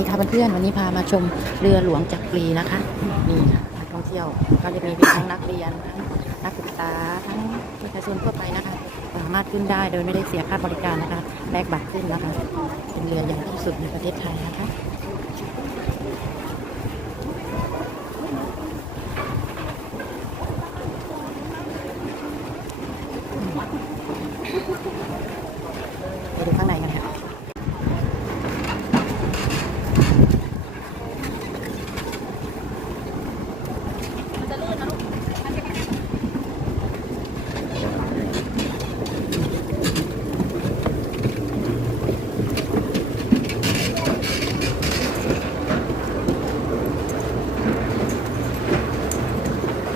ดีค่ะเพื่อนๆวันนี้พามาชมเรือหลวงจักรีนะคะนี่ค่ะนักท่องเที่ยวก็จะมีทั้งนักเรียนทั้งนักศึกษาทั้งประชาชนทั่วไปนะคะ สามารถขึ้นได้โดยไม่ได้เสียค่าบริการนะคะแลกบัตรขึ้นนะคะเป็นเรือใหญ่ที่สุดในประเทศไทยนะคะ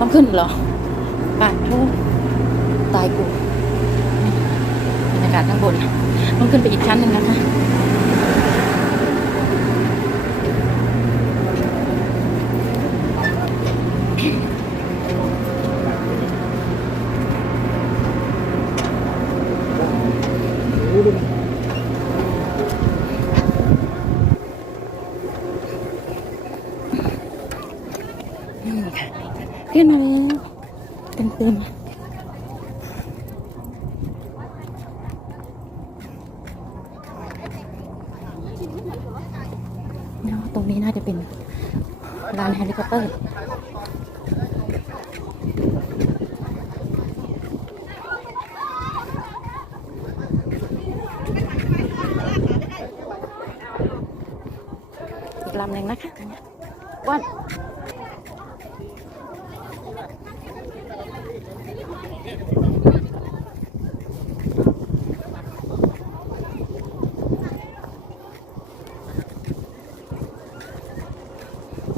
ต้องขึ้นเหรอป่านทุกตายกูบรรยากาศข้างบน ต้องขึ้นไปอีกชั้นหนึ่งนะคะนี่ค่ะ ขึ้นมาแล้วเต็มเต็มเนาะตรงนี้น่าจะเป็นลานเฮลิคอปเตอร์อีกลำหนึ่งนะคะว่าน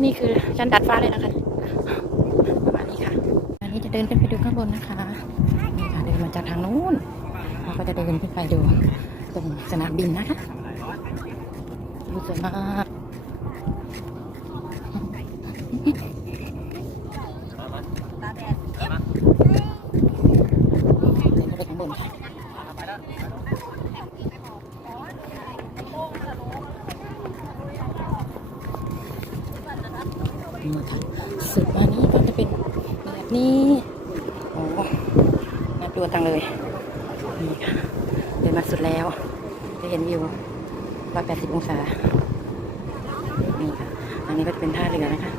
นี่คือชั้นดัดฟ้าเลยนะคะประมาณนี้ค่ะ อันนี้จะเดินขึ้นไปดูข้างบนนะคะนี่ค่ะเดินมาจากทางนู้นเราก็จะเดินขึ้นไปดูตรงสนามบินนะคะดูสวยมากเดินขึ้นไปข้างบนค่ะ นี่ค่ะสุดมานี้ก็จะเป็นแบบนี้โอ้น่าตัวตังเลยนี่ค่ะเดินมาสุดแล้วจะเห็นวิว180 องศานี่ค่ะอันนี้ก็จะเป็นท่าเรือนะคะ